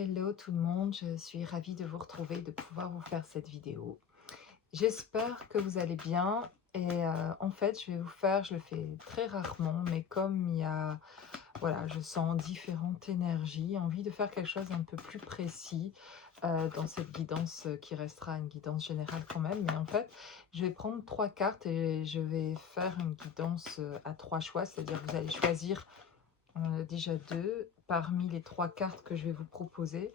Hello tout le monde, je suis ravie de vous retrouver, de pouvoir vous faire cette vidéo. J'espère que vous allez bien et en fait je vais vous faire, je le fais très rarement, mais comme il y a, voilà, je sens différentes énergies, envie de faire quelque chose un peu plus précis dans cette guidance qui restera une guidance générale quand même. Mais en fait, je vais prendre 3 cartes et je vais faire une guidance à 3 choix, c'est-à-dire que vous allez choisir on en a déjà 2 parmi les 3 cartes que je vais vous proposer.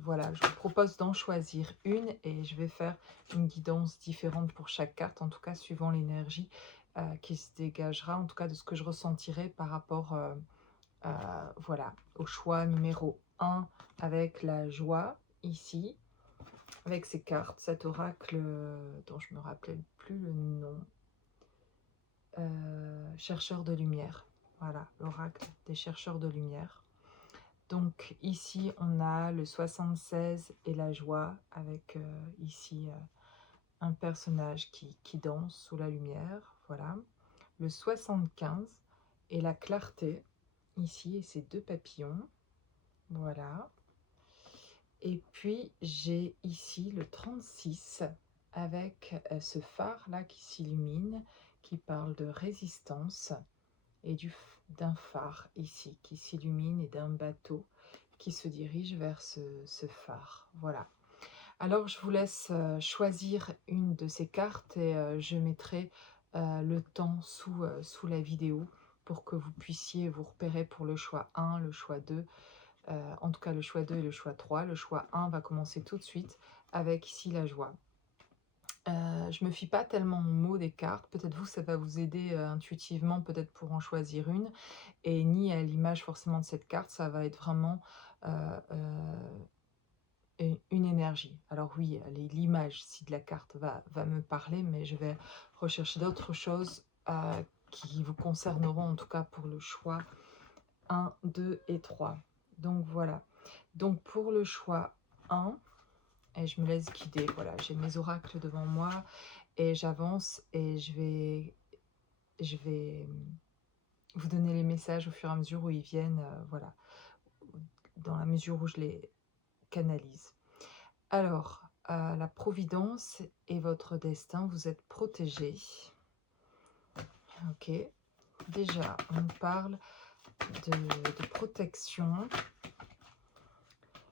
Voilà, je vous propose d'en choisir une et je vais faire une guidance différente pour chaque carte, en tout cas suivant l'énergie qui se dégagera, en tout cas de ce que je ressentirai par rapport voilà, au choix numéro 1 avec la joie ici, avec ces cartes, cet oracle dont je me rappelle plus le nom, chercheur de lumière. Voilà, l'oracle des chercheurs de lumière. Donc ici, on a le 76 et la joie, avec ici un personnage qui danse sous la lumière. Voilà. Le 75 et la clarté, ici, et ces 2 papillons. Voilà. Et puis, j'ai ici le 36 avec ce phare-là qui s'illumine, qui parle de résistance et d'un phare ici qui s'illumine et d'un bateau qui se dirige vers ce phare. Voilà. Alors je vous laisse choisir une de ces cartes et je mettrai le temps sous la vidéo pour que vous puissiez vous repérer pour le choix 1, le choix 2, en tout cas le choix 2 et le choix 3. Le choix 1 va commencer tout de suite avec ici la joie. Je me fie pas tellement aux mots des cartes, peut-être vous ça va vous aider intuitivement, peut-être pour en choisir une, et ni à l'image forcément de cette carte, ça va être vraiment une énergie. Alors oui, l'image si de la carte va me parler, mais je vais rechercher d'autres choses qui vous concerneront, en tout cas pour le choix 1, 2 et 3. Donc voilà. Donc pour le choix 1, et je me laisse guider, voilà, j'ai mes oracles devant moi et j'avance et je vais vous donner les messages au fur et à mesure où ils viennent, voilà, dans la mesure où je les canalise. Alors, la providence et votre destin, vous êtes protégés. Ok. Déjà, on nous parle de protection,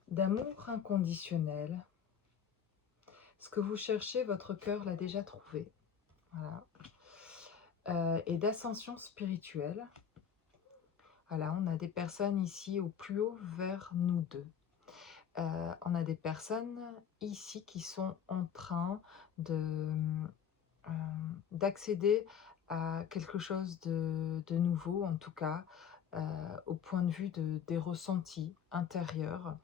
d'amour inconditionnel. Ce que vous cherchez, votre cœur l'a déjà trouvé. Voilà. Et d'ascension spirituelle. Voilà, on a des personnes ici au plus haut vers nous deux. On a des personnes ici qui sont en train d'accéder à quelque chose de nouveau, en tout cas, au point de vue des ressentis intérieurs.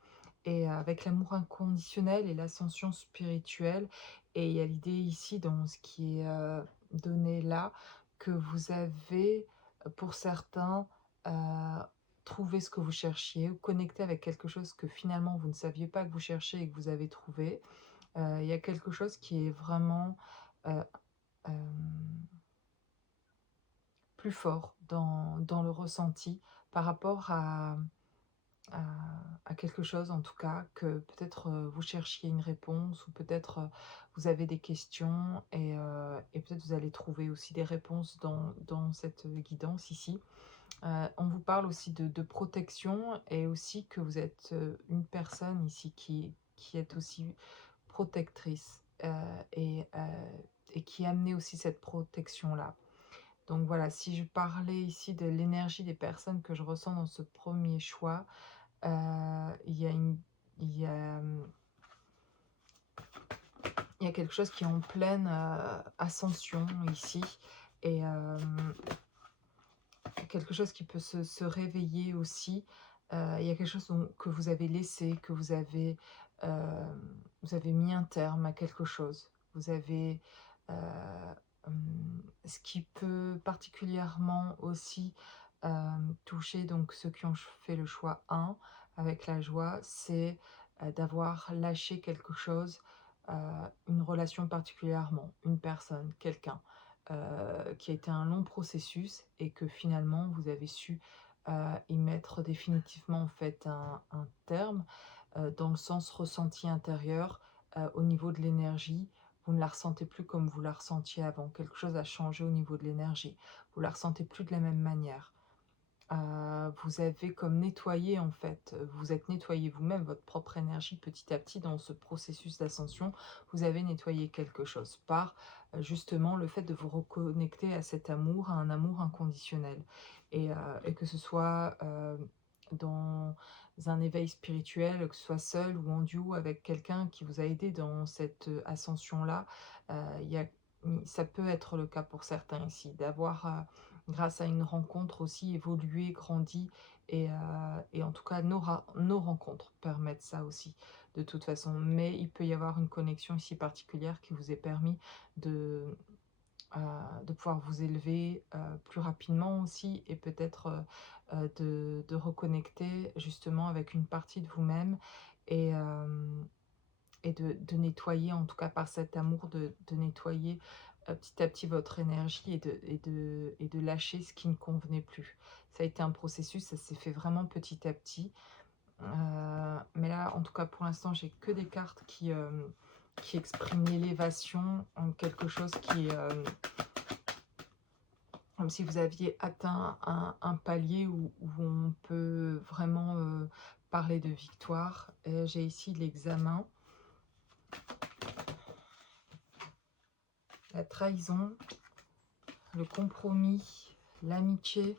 Et avec l'amour inconditionnel et l'ascension spirituelle, et il y a l'idée ici dans ce qui est donné là, que vous avez, pour certains, euh, trouvé ce que vous cherchiez, ou connecté avec quelque chose que finalement vous ne saviez pas que vous cherchiez et que vous avez trouvé. Il y a quelque chose qui est vraiment euh, plus fort dans le ressenti par rapport à, à quelque chose, en tout cas, que peut-être vous cherchiez une réponse, ou peut-être vous avez des questions, et peut-être vous allez trouver aussi des réponses dans cette guidance ici. On vous parle aussi de protection, et aussi que vous êtes une personne ici qui est aussi protectrice, et qui a amené aussi cette protection-là. Donc voilà, si je parlais ici de l'énergie des personnes que je ressens dans ce premier choix, il y a il y a, il y a quelque chose qui est en pleine ascension ici, et quelque chose qui peut se réveiller aussi. Il y a quelque chose que vous avez laissé, que vous avez mis un terme à quelque chose. Vous avez ce qui peut particulièrement aussi toucher donc ceux qui ont fait le choix 1 avec la joie, c'est d'avoir lâché quelque chose, une relation particulièrement, une personne, quelqu'un, qui a été un long processus, et que finalement vous avez su y mettre définitivement en fait un terme, dans le sens ressenti intérieur, au niveau de l'énergie. Vous ne la ressentez plus comme vous la ressentiez avant. Quelque chose a changé au niveau de l'énergie. Vous la ressentez plus de la même manière. Vous avez comme nettoyé en fait, vous êtes nettoyé vous-même, votre propre énergie petit à petit dans ce processus d'ascension. Vous avez nettoyé quelque chose par, justement le fait de vous reconnecter à cet amour, à un amour inconditionnel. Et que ce soit, dans un éveil spirituel, que ce soit seul ou en duo avec quelqu'un qui vous a aidé dans cette, ascension-là, il y a ça peut être le cas pour certains ici, d'avoir, grâce à une rencontre aussi évolué, grandi et en tout cas nos rencontres permettent ça aussi, de toute façon. Mais il peut y avoir une connexion ici particulière qui vous ait permis de, de pouvoir vous élever, plus rapidement aussi et peut-être, de reconnecter justement avec une partie de vous-même et de nettoyer, en tout cas par cet amour, de nettoyer, petit à petit votre énergie et de lâcher ce qui ne convenait plus. Ça a été un processus, ça s'est fait vraiment petit à petit, mais là, en tout cas pour l'instant, j'ai que des cartes qui expriment l'élévation, en quelque chose qui, comme si vous aviez atteint un palier où on peut vraiment, parler de victoire. Et j'ai ici l'examen, la trahison, le compromis, l'amitié.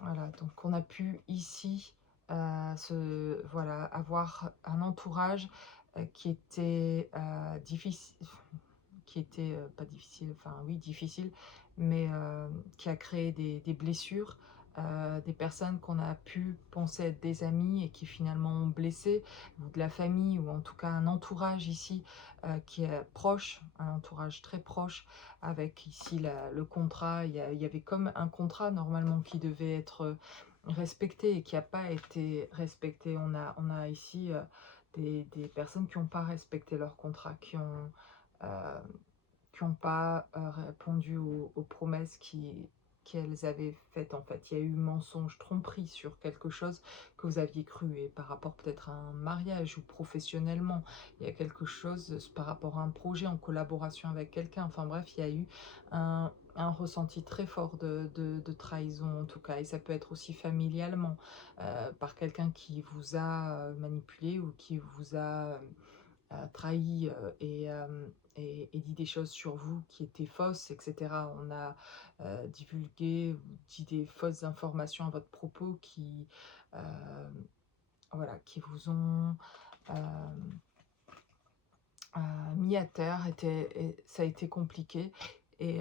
Voilà, donc on a pu ici, voilà, avoir un entourage, qui était, difficile, qui était, pas difficile, enfin oui difficile, mais qui a créé des blessures, des personnes qu'on a pu penser être des amis et qui finalement ont blessé, ou de la famille, ou en tout cas un entourage ici, qui est proche, un entourage très proche, avec ici le contrat. Il y avait comme un contrat normalement qui devait être, respecté et qui n'a pas été respecté. On a ici, des personnes qui n'ont pas respecté leur contrat, euh, qui n'ont pas, répondu aux promesses qu'elles avaient faites en fait. Il y a eu mensonge, tromperie sur quelque chose que vous aviez cru, et par rapport peut-être à un mariage ou professionnellement, il y a quelque chose par rapport à un projet en collaboration avec quelqu'un. Enfin bref, il y a eu un ressenti très fort de trahison en tout cas, et ça peut être aussi familialement, par quelqu'un qui vous a, manipulé, ou qui vous a, trahi, et dit des choses sur vous qui étaient fausses, etc. On a, divulgué ou dit des fausses informations à votre propos qui, euh, voilà, qui vous ont, euh, mis à terre. Et ça a été compliqué. Et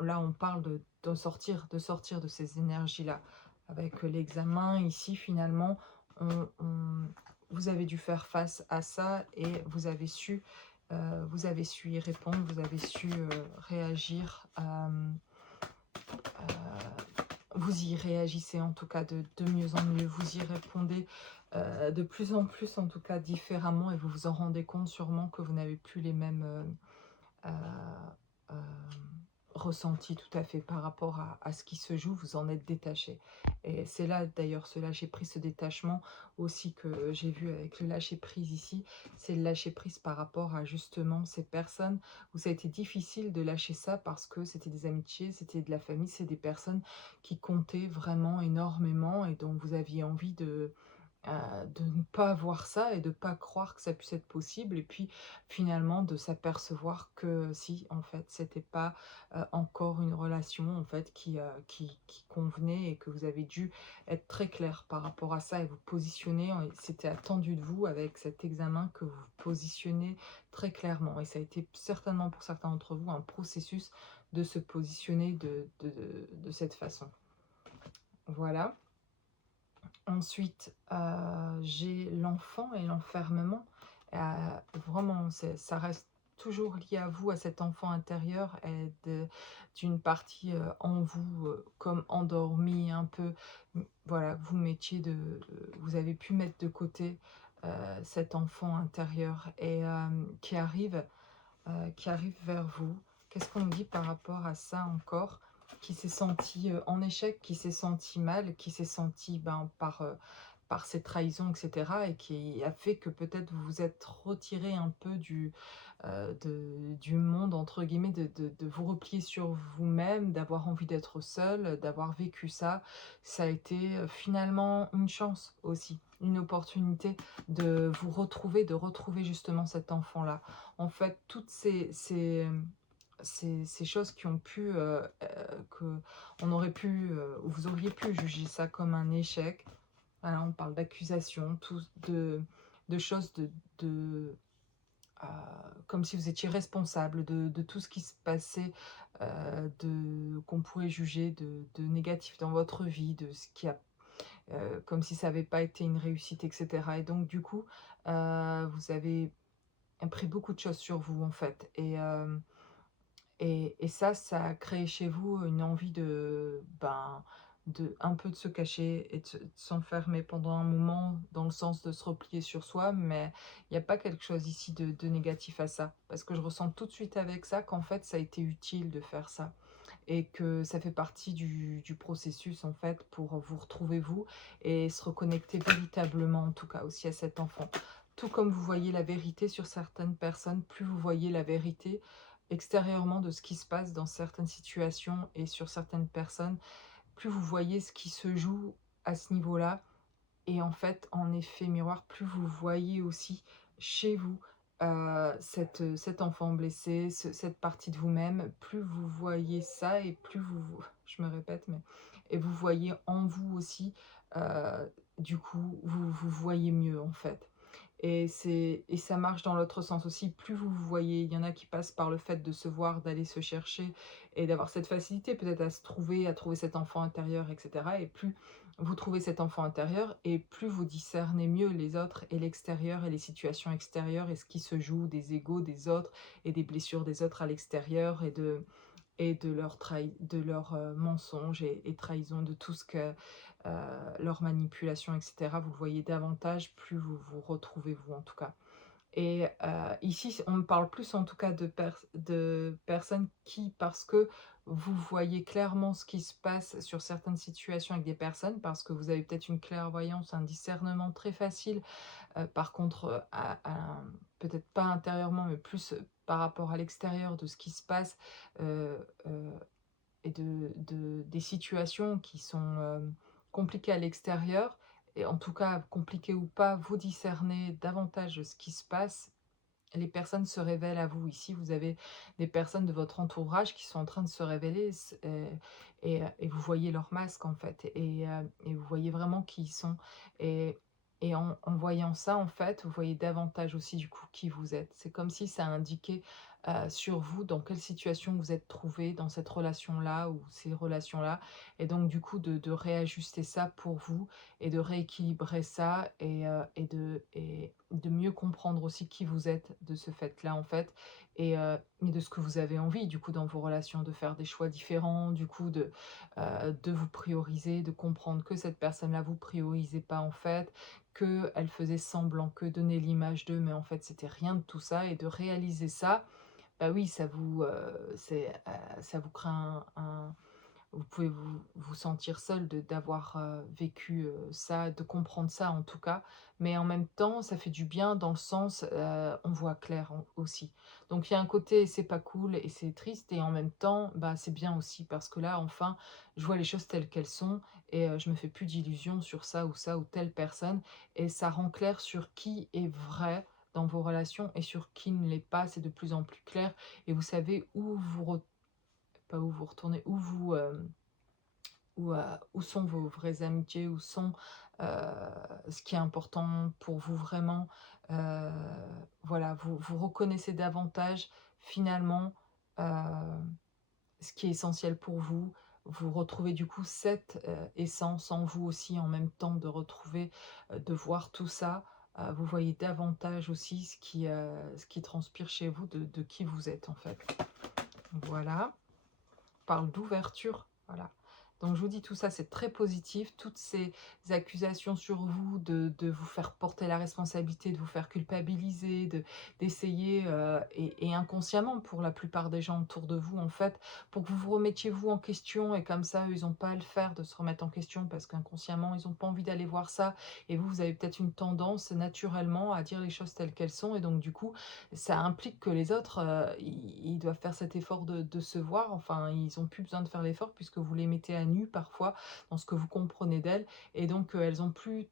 là, on parle de sortir de ces énergies-là. Avec l'examen, ici, finalement, vous avez dû faire face à ça et vous avez su y répondre, vous avez su, réagir. Vous y réagissez en tout cas de mieux en mieux, vous y répondez, de plus en plus en tout cas différemment, et vous vous en rendez compte sûrement que vous n'avez plus les mêmes, euh, euh, ressenti tout à fait par rapport à ce qui se joue. Vous en êtes détaché. Et c'est là d'ailleurs ce lâcher prise, ce détachement aussi que j'ai vu avec le lâcher prise ici. C'est le lâcher prise par rapport à justement ces personnes où ça a été difficile de lâcher ça, parce que c'était des amitiés, c'était de la famille, c'est des personnes qui comptaient vraiment énormément et dont vous aviez envie de ne pas avoir ça et de ne pas croire que ça puisse être possible, et puis finalement de s'apercevoir que si, en fait c'était pas, encore une relation en fait qui convenait, et que vous avez dû être très clair par rapport à ça et vous positionner. C'était attendu de vous avec cet examen que vous vous positionnez très clairement, et ça a été certainement pour certains d'entre vous un processus de se positionner de cette façon. Voilà. Ensuite, j'ai l'enfant et l'enfermement. Heu, Vraiment, ça reste toujours lié à vous, à cet enfant intérieur, et d'une partie, en vous, comme endormie un peu. Voilà, vous avez pu mettre de côté, cet enfant intérieur, et qui arrive vers vous. Qu'est-ce qu'on me dit par rapport à ça encore? qui s'est senti en échec, qui s'est senti mal, qui s'est senti par ses trahisons, etc. Et qui a fait que peut-être vous vous êtes retiré un peu du monde, entre guillemets, de vous replier sur vous-même, d'avoir envie d'être seul, d'avoir vécu ça. Ça a été finalement une chance aussi, une opportunité de vous retrouver, de retrouver justement cet enfant-là. En fait, toutes ces choses qui ont pu, que on aurait pu, ou vous auriez pu juger ça comme un échec. Voilà, on parle d'accusations, de choses de euh, comme si vous étiez responsable de tout ce qui se passait, qu'on pourrait juger de négatif dans votre vie, de ce qui a, comme si ça n'avait pas été une réussite, etc. Et donc, du coup, vous avez pris beaucoup de choses sur vous, en fait. Et ça a créé chez vous une envie de un peu de se cacher et de s'enfermer pendant un moment, dans le sens de se replier sur soi, mais il n'y a pas quelque chose ici de négatif à ça. Parce que je ressens tout de suite avec ça qu'en fait, ça a été utile de faire ça. Et que ça fait partie du processus, en fait, pour vous retrouver vous et se reconnecter véritablement, en tout cas, aussi à cet enfant. Tout comme vous voyez la vérité sur certaines personnes, plus vous voyez la vérité extérieurement de ce qui se passe dans certaines situations et sur certaines personnes, plus vous voyez ce qui se joue à ce niveau-là. Et en fait, en effet miroir, plus vous voyez aussi chez vous cet enfant blessé, cette partie de vous-même, plus vous voyez ça et plus je me répète, mais et vous voyez en vous aussi, euh, du coup, vous voyez mieux en fait. Et ça marche dans l'autre sens aussi. Plus vous vous voyez, il y en a qui passent par le fait de se voir, d'aller se chercher et d'avoir cette facilité peut-être à se trouver, à trouver cet enfant intérieur, etc. Et plus vous trouvez cet enfant intérieur et plus vous discernez mieux les autres et l'extérieur et les situations extérieures et ce qui se joue des égos des autres et des blessures des autres à l'extérieur et de leurs mensonges et trahisons, de tout ce que leur manipulation, etc. Vous le voyez davantage, plus vous vous retrouvez vous en tout cas. Et ici, on me parle plus en tout cas de personnes qui, parce que vous voyez clairement ce qui se passe sur certaines situations avec des personnes, parce que vous avez peut-être une clairvoyance, un discernement très facile, par contre, peut-être pas intérieurement, mais plus par rapport à l'extérieur de ce qui se passe, euh, euh, et des situations qui sont compliquées à l'extérieur, et en tout cas, compliquées ou pas, vous discernez davantage ce qui se passe, les personnes se révèlent à vous. Ici, vous avez des personnes de votre entourage qui sont en train de se révéler et vous voyez leur masque en fait et vous voyez vraiment qui ils sont. Et, et en voyant ça, en fait, vous voyez davantage aussi du coup qui vous êtes. C'est comme si ça indiquait sur vous dans quelle situation vous êtes trouvé dans cette relation-là ou ces relations-là. Et donc du coup de réajuster ça pour vous et de rééquilibrer ça et de mieux comprendre aussi qui vous êtes de ce fait-là en fait et de ce que vous avez envie du coup dans vos relations, de faire des choix différents, du coup de vous prioriser, de comprendre que cette personne-là vous priorisez pas en fait, qu'elle faisait semblant que donner l'image d'eux, mais en fait c'était rien de tout ça et de réaliser ça, bah oui, ça vous crée vous pouvez vous sentir seul d'avoir vécu ça, de comprendre ça en tout cas, mais en même temps, ça fait du bien dans le sens, on voit clair aussi. Donc il y a un côté, c'est pas cool et c'est triste, et en même temps, bah, c'est bien aussi parce que là, enfin, je vois les choses telles qu'elles sont et je me fais plus d'illusions sur ça ou telle personne, et ça rend clair sur qui est vrai dans vos relations et sur qui ne l'est pas, c'est de plus en plus clair et vous savez pas où vous retournez, où sont vos vraies amitiés, où sont ce qui est important pour vous vraiment. euh, voilà, vous reconnaissez davantage finalement ce qui est essentiel pour vous. Vous retrouvez du coup cette essence en vous aussi, en même temps de retrouver, de voir tout ça. Vous voyez davantage aussi ce qui transpire chez vous de qui vous êtes en fait. Voilà, on parle d'ouverture, voilà, Donc je vous dis tout ça, c'est très positif. Toutes ces accusations sur vous, de vous faire porter la responsabilité, de vous faire culpabiliser, d'essayer, et inconsciemment pour la plupart des gens autour de vous en fait, pour que vous vous remettiez vous en question et comme ça, eux, ils ont pas à le faire de se remettre en question parce qu'inconsciemment, ils ont pas envie d'aller voir ça et vous, vous avez peut-être une tendance naturellement à dire les choses telles qu'elles sont et donc du coup, ça implique que les autres, ils doivent faire cet effort de se voir. Enfin, ils ont plus besoin de faire l'effort puisque vous les mettez à nu parfois dans ce que vous comprenez d'elles et donc, elles ont plus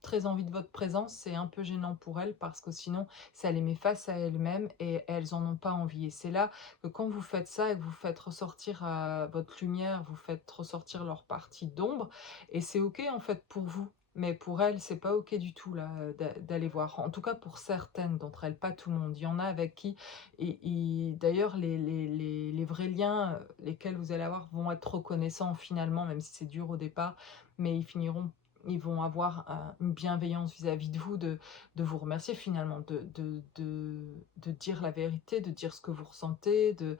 très envie de votre présence. C'est un peu gênant pour elles parce que sinon, ça les met face à elles-mêmes et elles en ont pas envie et c'est là que quand vous faites ça et que vous faites ressortir, votre lumière, vous faites ressortir leur partie d'ombre et c'est OK en fait pour vous. Mais pour elles, c'est pas OK du tout là, d'aller voir. En tout cas pour certaines d'entre elles, pas tout le monde. Il y en a avec qui et d'ailleurs les vrais liens, lesquels vous allez avoir vont être reconnaissants finalement, même si c'est dur au départ, mais ils vont avoir une bienveillance vis-à-vis de vous, de vous remercier finalement, de dire la vérité, de dire ce que vous ressentez, de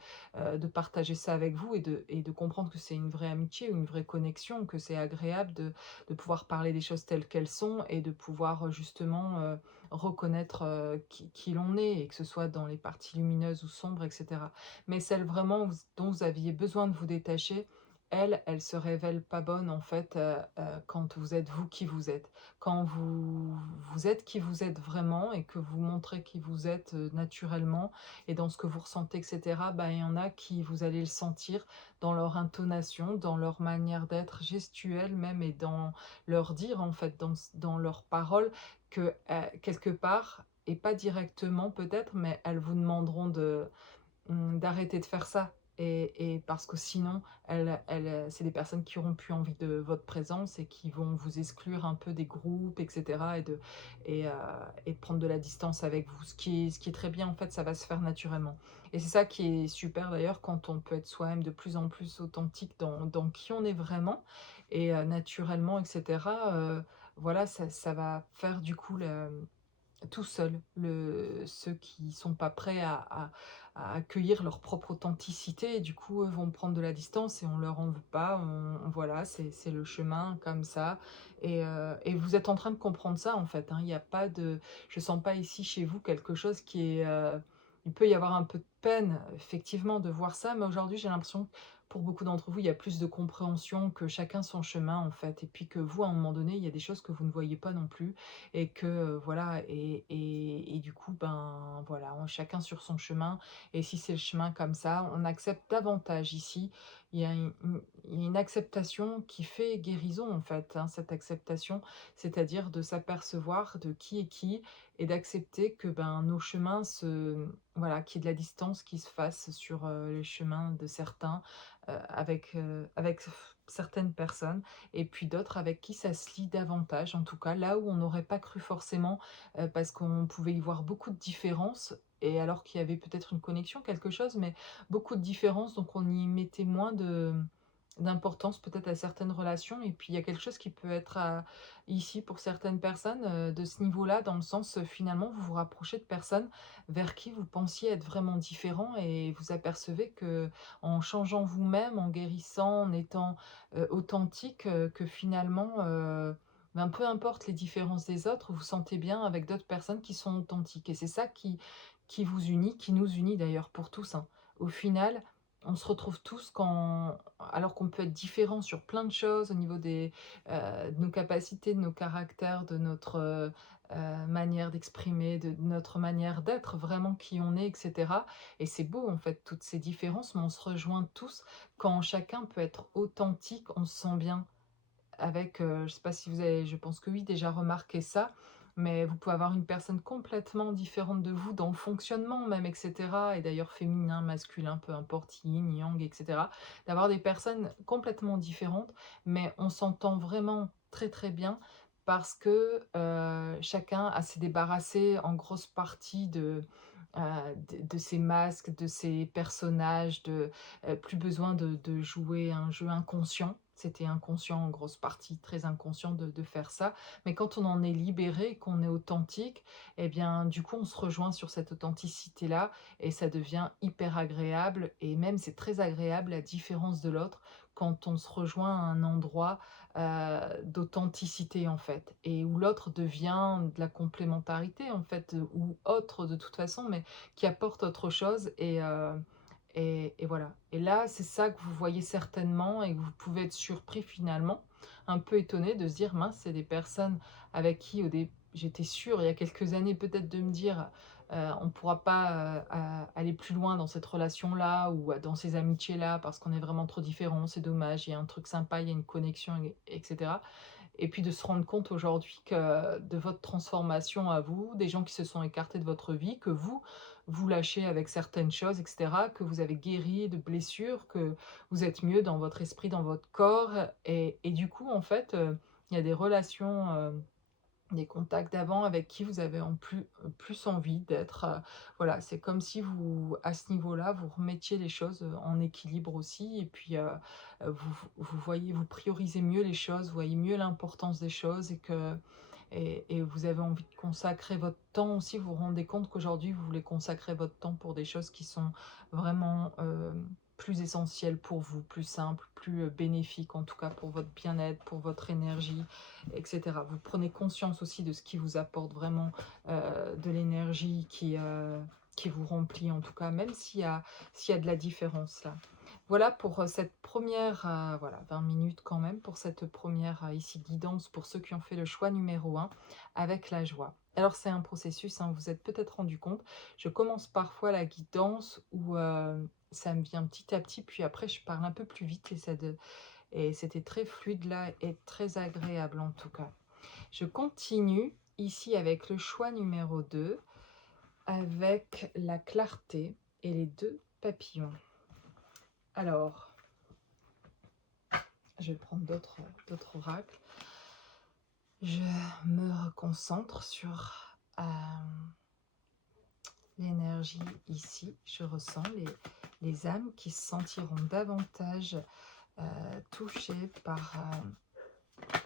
partager ça avec vous et de comprendre que c'est une vraie amitié, une vraie connexion, que c'est agréable de pouvoir parler des choses telles qu'elles sont et de pouvoir justement reconnaître qui l'on est, et que ce soit dans les parties lumineuses ou sombres, etc. Mais celle vraiment dont vous aviez besoin de vous détacher, elle se révèle pas bonne en fait, quand vous êtes vous qui vous êtes. Quand vous êtes qui vous êtes vraiment et que vous montrez qui vous êtes, naturellement et dans ce que vous ressentez et cetera, bah, il y en a qui vous allez le sentir dans leur intonation, dans leur manière d'être gestuelle même et dans leur dire en fait, dans leurs paroles que, quelque part et pas directement peut-être, mais elles vous demanderont d'arrêter de faire ça et parce que sinon, c'est des personnes qui auront plus envie de votre présence et qui vont vous exclure un peu des groupes et cetera et heu et de prendre de la distance avec vous. Ce qui est très bien, en fait, ça va se faire naturellement et c'est ça qui est super d'ailleurs quand on peut être soi-même de plus en plus authentique dans qui on est vraiment et naturellement et cetera, voilà, ça va faire du coup le tout seul, ceux qui sont pas prêts à accueillir leur propre authenticité et du coup, eux, vont prendre de la distance et on leur en veut pas, voilà, c'est le chemin comme ça et vous êtes en train de comprendre ça, en fait, hein. Il y a pas de je sens pas ici chez vous quelque chose qui est, il peut y avoir un peu de peine, effectivement, de voir ça, mais aujourd'hui, j'ai l'impression pour beaucoup d'entre vous, il y a plus de compréhension, que chacun son chemin, en fait et puis que vous, à un moment donné, il y a des choses que vous ne voyez pas non plus et que, voilà et du coup, ben, voilà, on chacun sur son chemin et si c'est le chemin comme ça, on accepte davantage ici. Il y a une acceptation qui fait guérison, en fait, hein, cette acceptation, c'est-à-dire de s'apercevoir de qui est qui et d'accepter que, ben, nos chemins voilà, qu'il y ait de la distance qui se fasse sur, les chemins de certains, avec certaines personnes et puis d'autres avec qui ça se lie davantage, en tout cas là où on n'aurait pas cru forcément, parce qu'on pouvait y voir beaucoup de différences et alors qu'il y avait peut-être une connexion, quelque chose, mais beaucoup de différences, donc on y mettait moins d'importance peut-être à certaines relations et puis il y a quelque chose qui peut être, ici pour certaines personnes, de ce niveau-là, dans le sens, finalement vous vous rapprochez de personnes vers qui vous pensiez être vraiment différents et vous apercevez que en changeant vous-même, en guérissant, en étant authentique, que finalement, ben, peu importe les différences des autres, vous vous sentez bien avec d'autres personnes qui sont authentiques et c'est ça qui vous unit, qui nous unit d'ailleurs pour tous, hein. Au final, on se retrouve tous quand alors qu'on peut être différents sur plein de choses au niveau de nos capacités, de nos caractères, de notre, manière d'exprimer, de notre manière d'être, vraiment qui on est et cetera et c'est beau en fait toutes ces différences, mais on se rejoint tous quand chacun peut être authentique, on se sent bien avec, je sais pas si vous avez je pense que oui, déjà remarqué ça, mais vous pouvez avoir une personne complètement différente de vous dans le fonctionnement même et cetera et d'ailleurs féminin, masculin, peu importe, yin, yang et cetera. D'avoir des personnes complètement différentes, mais on s'entend vraiment très, très bien parce que, chacun a s'est débarrassé en grosse partie de ces masques, de ces personnages, plus besoin de jouer un jeu inconscient. C'était inconscient en grosse partie, très inconscient de faire ça. Mais quand on en est libéré, qu'on est authentique, eh bien, du coup, on se rejoint sur cette authenticité-là et ça devient hyper agréable et même c'est très agréable, la différence de l'autre, quand on se rejoint à un endroit d'authenticité en fait, et où l'autre devient de la complémentarité en fait, ou autre de toute façon, mais qui apporte autre chose et voilà. Et là, c'est ça que vous voyez certainement et que vous pouvez être surpris finalement, un peu étonné de se dire: «Mince, c'est des personnes avec qui j'étais sûre il y a quelques années peut-être de me dire: on ne pourra pas, aller plus loin dans cette relation-là ou dans ces amitiés-là parce qu'on est vraiment trop différents, c'est dommage, il y a un truc sympa, il y a une connexion et cetera». Et puis de se rendre compte aujourd'hui que de votre transformation à vous, des gens qui se sont écartés de votre vie, que vous lâchez avec certaines choses et cetera, que vous avez guéri de blessures, que vous êtes mieux dans votre esprit, dans votre corps et du coup, en fait, il y a des relations, des contacts d'avant avec qui vous avez plus envie d'être, voilà, c'est comme si vous, à ce niveau-là, vous remettiez les choses, en équilibre aussi et puis, vous voyez, vous priorisez mieux les choses, vous voyez mieux l'importance des choses et vous avez envie de consacrer votre temps aussi. Vous vous rendez compte qu'aujourd'hui, vous voulez consacrer votre temps pour des choses qui sont vraiment, plus essentielles pour vous, plus simples, plus, bénéfiques, en tout cas pour votre bien-être, pour votre énergie et cetera. Vous prenez conscience aussi de ce qui vous apporte vraiment, de l'énergie qui vous remplit en tout cas, même s'il y a de la différence là. Voilà pour, cette première voilà 20 minutes quand même pour cette première ici guidance pour ceux qui ont fait le choix numéro un avec la joie. Alors c'est un processus, hein, vous vous êtes peut-être rendu compte, je commence parfois la guidance où, ça me vient petit à petit, puis après je parle un peu plus vite et c'était très fluide là et très agréable en tout cas. Je continue ici avec le choix numéro 2 avec la clarté et les 2 papillons. Alors, je vais prendre d'autres oracles. Je me reconcentre sur, l'énergie ici. Je ressens les âmes qui se sentiront davantage, touchées par,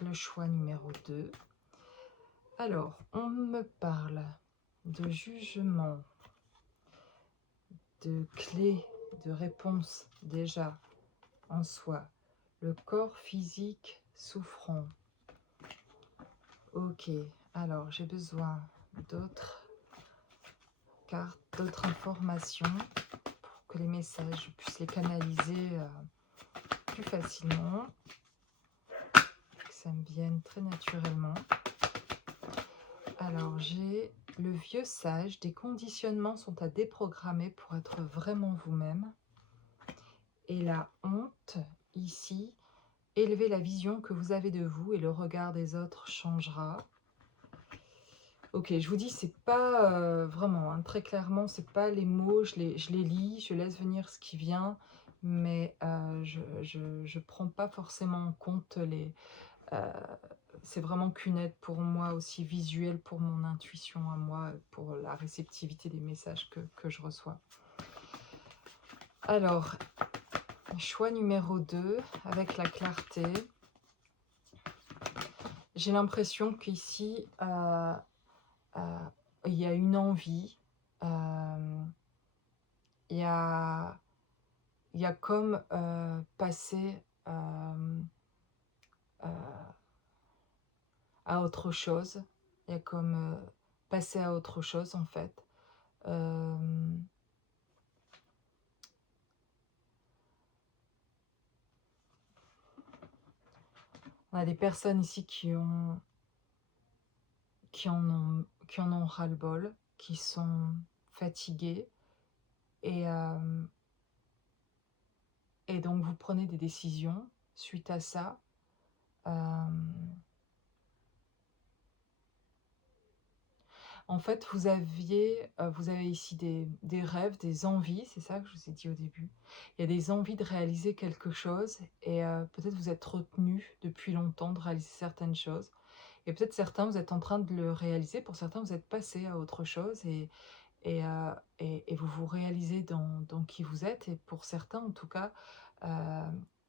le choix numéro 2. Alors, on me parle de jugement, de clés, de réponses déjà en soi. Le corps physique souffrant. Ok, alors j'ai besoin d'autres cartes, d'autres informations pour que les messages, je puisse les canaliser plus facilement, que ça me vienne très naturellement. Alors j'ai le vieux sage, des conditionnements sont à déprogrammer pour être vraiment vous-même. Et la honte, ici, élevez la vision que vous avez de vous et le regard des autres changera. Ok, je vous dis, c'est pas vraiment, hein, très clairement, c'est pas les mots, je les lis, je laisse venir ce qui vient, mais je prends pas forcément en compte euh, c'est vraiment qu'une aide pour moi aussi visuelle, pour mon intuition à moi, pour la réceptivité des messages que je reçois. Alors, choix numéro 2, avec la clarté. J'ai l'impression qu'ici, il y a une envie, il y a, il y a comme passer à autre chose. Il y a comme passer à autre chose en fait. On a des personnes ici qui en ont ras-le-bol, qui sont fatiguées et donc vous prenez des décisions suite à ça. En fait, vous avez ici des rêves, des envies, c'est ça que je vous ai dit au début. Il y a des envies de réaliser quelque chose et peut-être vous êtes retenu depuis longtemps de réaliser certaines choses. Et peut-être certains, vous êtes en train de le réaliser, pour certains, vous êtes passé à autre chose et vous vous réalisez dans qui vous êtes. Et pour certains, en tout cas,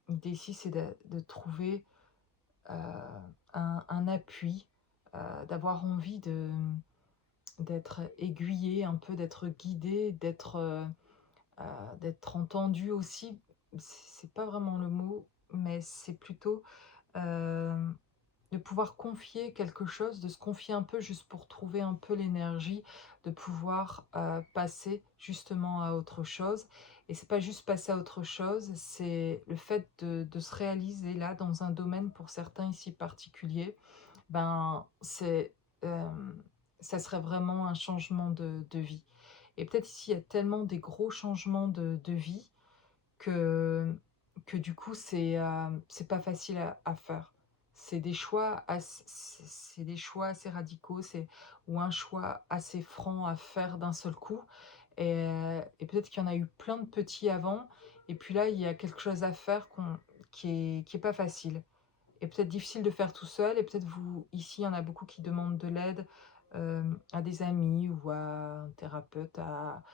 l'idée ici, c'est de trouver un appui, d'avoir envie d'être aiguillé, un peu d'être guidé, d'être entendu aussi. C'est pas vraiment le mot. mais c'est plutôt, hem, de pouvoir confier quelque chose, de se confier un peu juste pour trouver un peu l'énergie, de pouvoir, passer justement à autre chose. Et c'est pas juste passer à autre chose, c'est le fait de se réaliser là dans un domaine pour certains ici particulier, ben, hem, ça serait vraiment un changement de vie. Et peut-être ici, il y a tellement des gros changements de vie que du coup c'est pas facile à faire. C'est des choix assez radicaux, ou un choix assez franc à faire d'un seul coup. Et peut-être qu'il y en a eu plein de petits avant, et puis là, il y a quelque chose à faire qui est pas facile, et peut-être difficile de faire tout seul. Et peut-être vous ici, il y en a beaucoup qui demandent de l'aide, à des amis ou à un thérapeute, à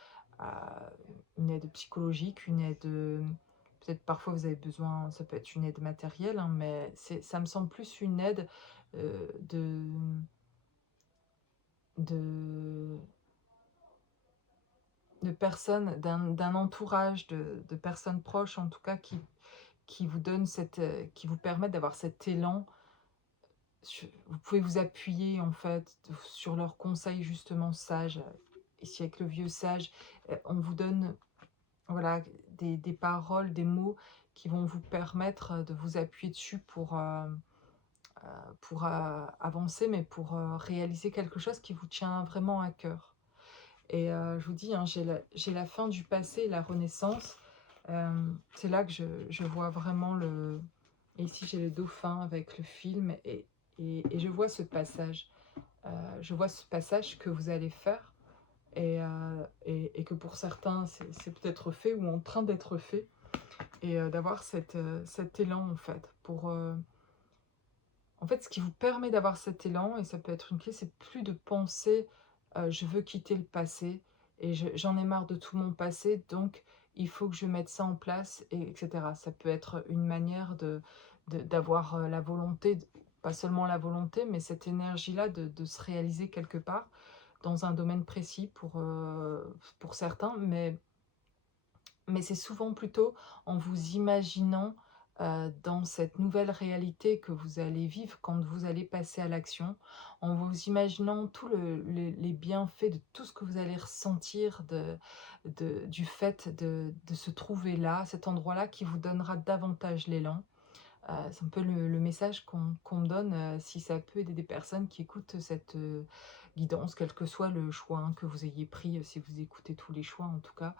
une aide psychologique, une aide, peut-être parfois vous avez besoin, ça peut être une aide matérielle, hein, mais ça me semble plus une aide, de personnes, d'un entourage de personnes proches en tout cas, qui vous donnent qui vous permettent d'avoir cet élan. Vous pouvez vous appuyer en fait sur leurs conseils justement sages, ici avec le vieux sage, on vous donne, voilà, des paroles, des mots qui vont vous permettre, de vous appuyer dessus pour avancer, mais pour, réaliser quelque chose qui vous tient vraiment à cœur. Et je vous dis, hein, j'ai la fin du passé, la renaissance, c'est là que je vois vraiment le et ici j'ai le dauphin avec le film, et je vois ce passage. Je vois ce passage que vous allez faire, et que pour certains c'est peut-être fait ou en train d'être fait, et d'avoir cet élan en fait pour, en fait, ce qui vous permet d'avoir cet élan, et ça peut être une clé, c'est plus de penser, «Je veux quitter le passé et j'en ai marre de tout mon passé, donc il faut que je mette ça en place», et etc. Ça peut être une manière d'avoir, la volonté, pas seulement la volonté, mais cette énergie-là de se réaliser quelque part, dans un domaine précis pour certains, mais c'est souvent plutôt en vous imaginant, dans cette nouvelle réalité que vous allez vivre quand vous allez passer à l'action, en vous imaginant tous les bienfaits de tout ce que vous allez ressentir du fait de se trouver là, cet endroit-là qui vous donnera davantage l'élan. C'est un peu le message qu'on me donne, si ça peut aider des personnes qui écoutent cette, guidance, quel que soit le choix, hein, que vous ayez pris, si vous écoutez tous les choix en tout cas.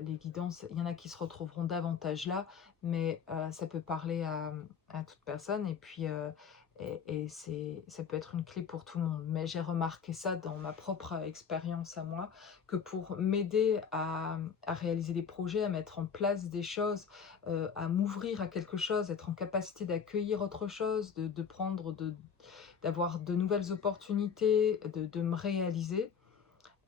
Les guidances, il y en a qui se retrouveront davantage là, mais ça peut parler à toute personne, et puis, ça peut être une clé pour tout le monde. Mais j'ai remarqué ça dans ma propre expérience à moi, que pour m'aider à réaliser des projets, à mettre en place des choses, à m'ouvrir à quelque chose, être en capacité d'accueillir autre chose, de prendre, d'avoir de nouvelles opportunités, de me réaliser,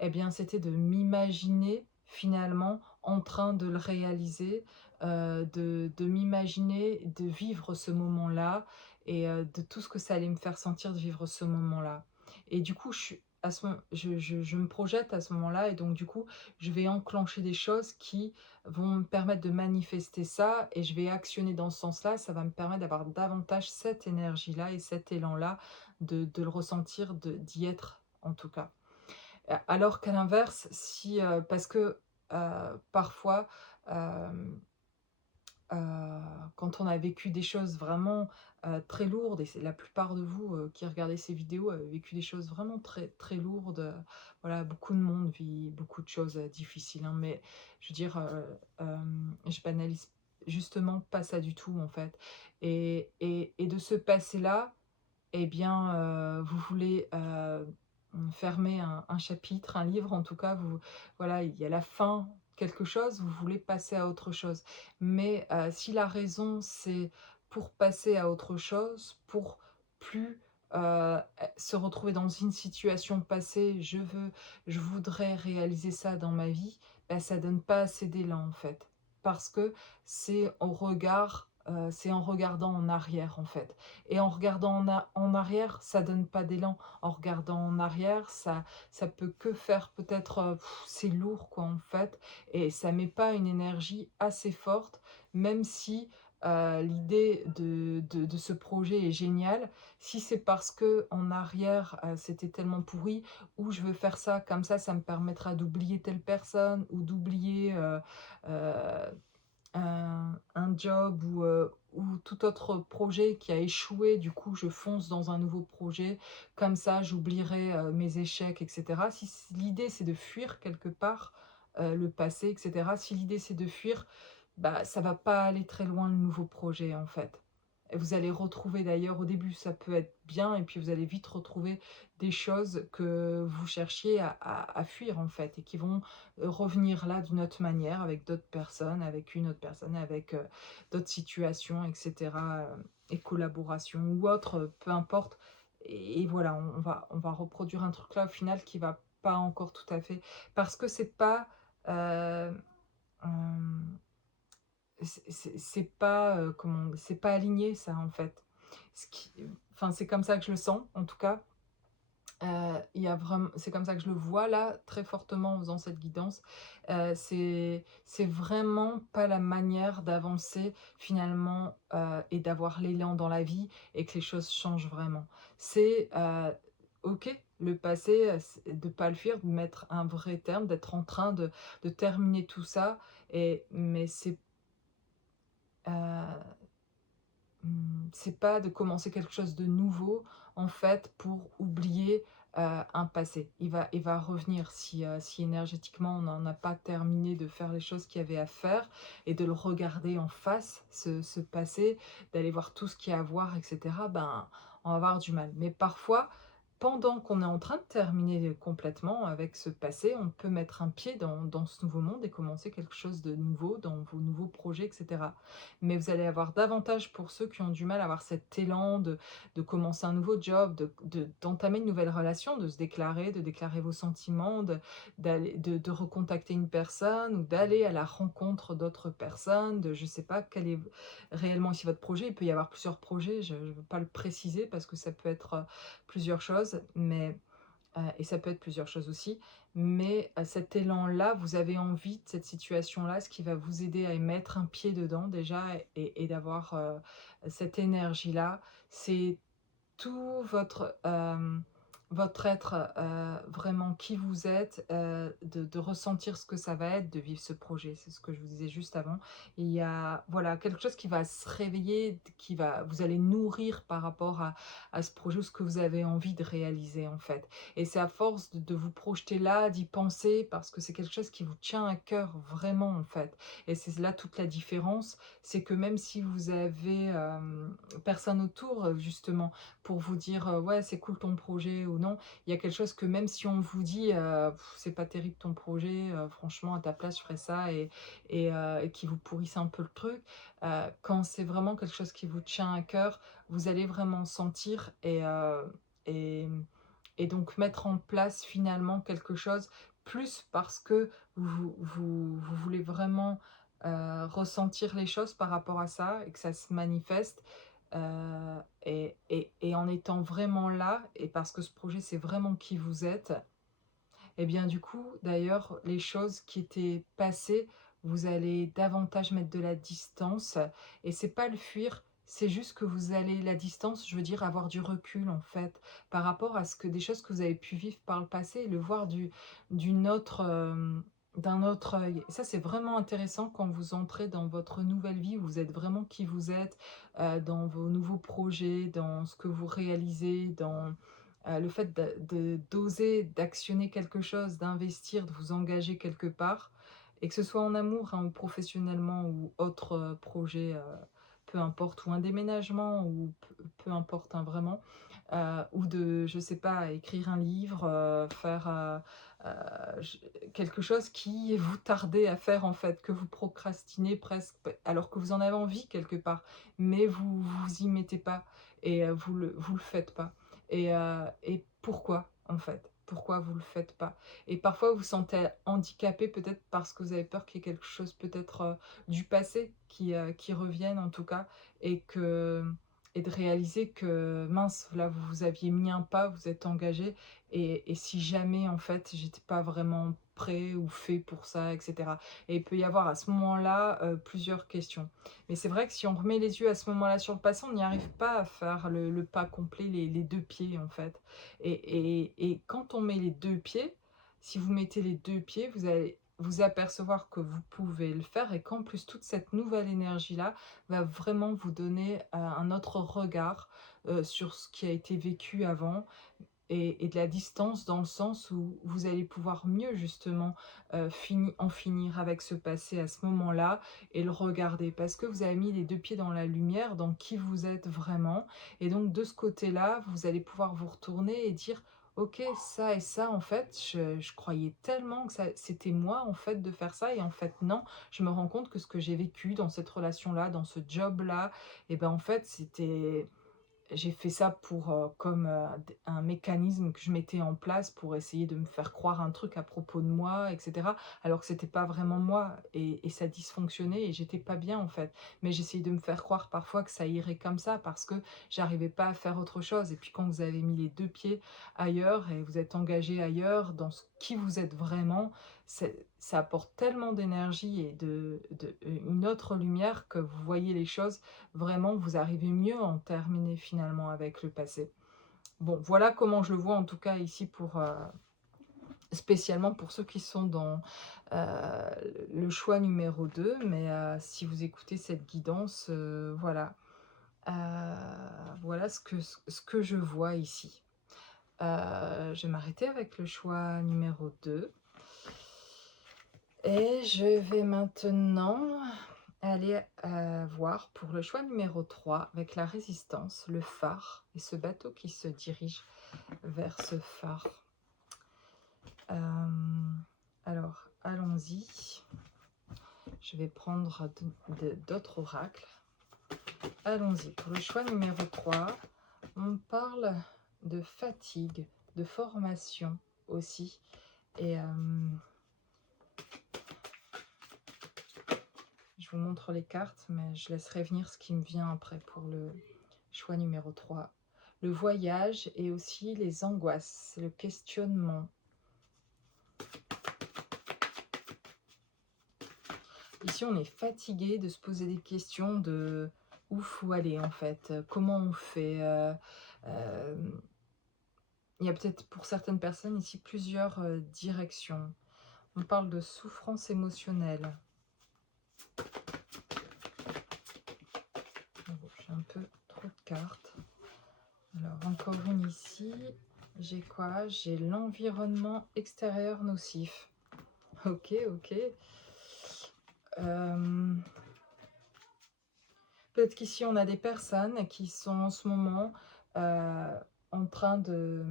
eh bien, c'était de m'imaginer finalement en train de le réaliser, de m'imaginer de vivre ce moment-là, et de tout ce que ça allait me faire sentir de vivre ce moment-là. Et du coup, je suis à ce moment je me projette à ce moment-là, et donc du coup, je vais enclencher des choses qui vont me permettre de manifester ça, et je vais actionner dans ce sens-là. Ça va me permettre d'avoir davantage cette énergie-là et cet élan-là, de le ressentir, d'y être en tout cas. Alors qu'à l'inverse, si, parce que, parfois, hem, quand on a vécu des choses vraiment, très lourdes, et c'est la plupart de vous, qui regardez ces vidéos, avez vécu des choses vraiment très, très lourdes, voilà, beaucoup de monde vit beaucoup de choses, difficiles, hein, mais je veux dire, je banalise justement pas ça du tout, en fait. Et de ce passé-là, eh bien, vous voulez, fermer un chapitre, un livre en tout cas, voilà, il y a la fin, quelque chose, vous voulez passer à autre chose. Mais, si la raison c'est pour passer à autre chose, pour plus, se retrouver dans une situation passée, je voudrais réaliser ça dans ma vie, bah, ça donne pas assez d'élan en fait. Parce que c'est en regardant en arrière en fait. Et en regardant en arrière, ça donne pas d'élan. En regardant en arrière, ça peut que faire peut-être, c'est lourd quoi en fait, et ça met pas une énergie assez forte, même si, l'idée de ce projet est géniale, si c'est parce que en arrière, c'était tellement pourri, ou je veux faire ça, comme ça me permettra d'oublier telle personne ou d'oublier, heu un job ou tout autre projet qui a échoué, du coup je fonce dans un nouveau projet, comme ça j'oublierai, mes échecs et cetera. Si l'idée c'est de fuir quelque part, le passé et cetera, si l'idée c'est de fuir, bah, ça va pas aller très loin le nouveau projet en fait. Et vous allez retrouver d'ailleurs au début ça peut être bien et puis vous allez vite retrouver des choses que vous cherchiez à fuir en fait et qui vont revenir là d'une autre manière, avec d'autres personnes, avec une autre personne, avec, d'autres situations et cetera, et collaborations ou autres, peu importe et voilà, on va reproduire un truc là au final qui va pas encore tout à fait parce que c'est pas, hem, hem, c'est pas, comment c'est pas aligné ça en fait. Ce qui enfin, c'est comme ça que je le sens en tout cas. Il y a vraiment c'est comme ça que je le vois là, très fortement en faisant cette guidance. C'est vraiment pas la manière d'avancer finalement, et d'avoir l'élan dans la vie et que les choses changent vraiment. C'est, OK, le passé, c'est de pas le fuir, de mettre un vrai terme, d'être en train de terminer tout ça mais heu c'est pas de commencer quelque chose de nouveau, en fait, pour oublier, un passé. Il va revenir si énergétiquement on n'en a pas terminé de faire les choses qu'il y avait à faire et de le regarder en face, ce passé, d'aller voir tout ce qu'il y a à voir et cetera, ben, on va avoir du mal. Mais parfois, pendant qu'on est en train de terminer complètement avec ce passé, on peut mettre un pied dans ce nouveau monde et commencer quelque chose de nouveau dans vos nouveaux projets et cetera. Mais vous allez avoir davantage pour ceux qui ont du mal à avoir cet élan de commencer un nouveau job, d'entamer une nouvelle relation, de déclarer vos sentiments, de recontacter une personne ou d'aller à la rencontre d'autres personnes, je ne sais pas quel est réellement ici votre projet. Il peut y avoir plusieurs projets, je ne veux pas le préciser parce que ça peut être, plusieurs choses, mais et ça peut être plusieurs choses aussi, mais cet élan-là, vous avez envie de cette situation-là, ce qui va vous aider à y mettre un pied dedans déjà et d'avoir, cette énergie-là. C'est tout votre être, vraiment qui vous êtes, de ressentir ce que ça va être de vivre ce projet. C'est ce que je vous disais juste avant. Il y a voilà, quelque chose qui va se réveiller, qui va vous allez nourrir par rapport à ce projet ou ce que vous avez envie de réaliser, en fait. Et c'est à force de vous projeter là, d'y penser, parce que c'est quelque chose qui vous tient à cœur vraiment, en fait. Et c'est là toute la différence, c'est que même si vous avez, personne autour, justement, pour vous dire, «Ouais, c'est cool ton projet» ou non. Il y a quelque chose que même si on vous dit, «C'est pas terrible ton projet, franchement à ta place je ferais ça» et qui vous pourrissent un peu le truc, quand c'est vraiment quelque chose qui vous tient à cœur, vous allez vraiment sentir et et donc mettre en place finalement quelque chose, plus parce que vous voulez vraiment, ressentir les choses par rapport à ça et que ça se manifeste. Et en étant vraiment là et parce que ce projet, c'est vraiment qui vous êtes et bien, du coup, d'ailleurs, les choses qui étaient passées, vous allez davantage mettre de la distance et c'est pas le fuir, c'est juste que vous allez la distance, je veux dire avoir du recul, en fait, par rapport à ce que des choses que vous avez pu vivre par le passé et le voir d'une autre, d'un autre œil. Et ça, c'est vraiment intéressant quand vous entrez dans votre nouvelle vie, où vous êtes vraiment qui vous êtes, dans vos nouveaux projets, dans ce que vous réalisez, dans le fait d'oser, d'actionner quelque chose, d'investir, de vous engager quelque part et que ce soit en amour, hein, ou professionnellement ou autre, projet, peu importe, ou un déménagement ou peu importe, hein, vraiment, ou de, je sais pas, écrire un livre, faire, j quelque chose qui vous tardez à faire, en fait, que vous procrastinez presque, alors que vous en avez envie quelque part, mais vous y mettez pas et vous le faites pas. Et pourquoi, en fait? Pourquoi vous le faites pas? Et parfois, vous vous sentez handicapé peut-être parce que vous avez peur qu'il y ait quelque chose peut-être, du passé qui revienne en tout cas et que et de réaliser que mince, là vous aviez mis un pas, vous êtes engagé et si jamais en fait j'étais pas vraiment prêt ou fait pour ça, et cetera. Et il peut y avoir à ce moment-là, plusieurs questions. Mais c'est vrai que si on remet les yeux à ce moment-là sur le passé, on n'y arrive pas à faire le pas complet, les 2 pieds en fait. Et quand on met les 2 pieds, si vous mettez les 2 pieds, vous allez vous apercevoir que vous pouvez le faire et qu'en plus toute cette nouvelle énergie-là va vraiment vous donner, un autre regard, sur ce qui a été vécu avant et de la distance dans le sens où vous allez pouvoir mieux justement, en finir avec ce passé à ce moment-là et le regarder. Parce que vous avez mis les 2 pieds dans la lumière, dans qui vous êtes vraiment et donc de ce côté-là, vous allez pouvoir vous retourner et dire: «OK, ça et ça en fait, je croyais tellement que ça c'était moi en fait de faire ça et en fait non, je me rends compte que ce que j'ai vécu dans cette relation-là, dans ce job-là et ben en fait j'ai fait ça pour, comme, d un mécanisme que je mettais en place pour essayer de me faire croire un truc à propos de moi et cetera, alors que c'était pas vraiment moi et ça dysfonctionnait et j'étais pas bien, en fait. Mais j'essayais de me faire croire parfois que ça irait comme ça parce que j'arrivais pas à faire autre chose et puis quand vous avez mis les 2 pieds ailleurs et vous êtes engagé ailleurs dans ce qui vous êtes vraiment, ça apporte tellement d'énergie et de une autre lumière que vous voyez les choses vraiment, vous arrivez mieux à en terminer finalement avec le passé. Bon, voilà comment je le vois en tout cas ici pour, spécialement pour ceux qui sont dans, le choix numéro 2. Mais, si vous écoutez cette guidance, voilà, heu, voilà ce que je vois ici. Je vais m'arrêter avec le choix numéro 2 et je vais maintenant aller, voir pour le choix numéro 3 avec la résistance, le phare et ce bateau qui se dirige vers ce phare. Alors allons-y. Je vais prendre d'autres oracles. Allons-y. Pour le choix numéro 3, on parle de fatigue, de formation aussi et je vous montre les cartes, mais je laisserai venir ce qui me vient après pour le choix numéro 3. Le voyage et aussi les angoisses, le questionnement. Ici, on est fatigué de se poser des questions de où faut aller en fait, comment on fait. Il y a peut-être pour certaines personnes ici plusieurs directions. On parle de souffrance émotionnelle. J'ai un peu trop de cartes. Alors, encore une ici. J'ai quoi? J'ai l'environnement extérieur nocif. Ok, ok. Peut-être qu'ici, on a des personnes qui sont en ce moment en train euh,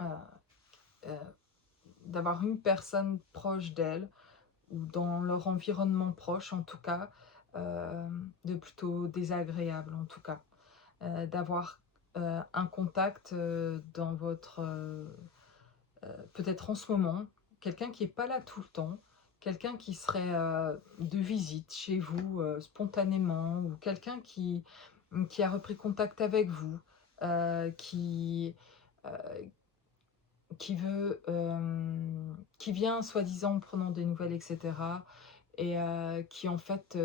euh, d'avoir une personne proche d'elle ou dans leur environnement proche, en tout cas, de plutôt désagréable, en tout cas. D'avoir un contact dans votre... peut-être en ce moment, quelqu'un qui n'est pas là tout le temps, quelqu'un qui serait de visite chez vous spontanément, ou quelqu'un qui a repris contact avec vous, qui, euh, qui veut, qui vient soi-disant en prenant des nouvelles, etc. Et qui en fait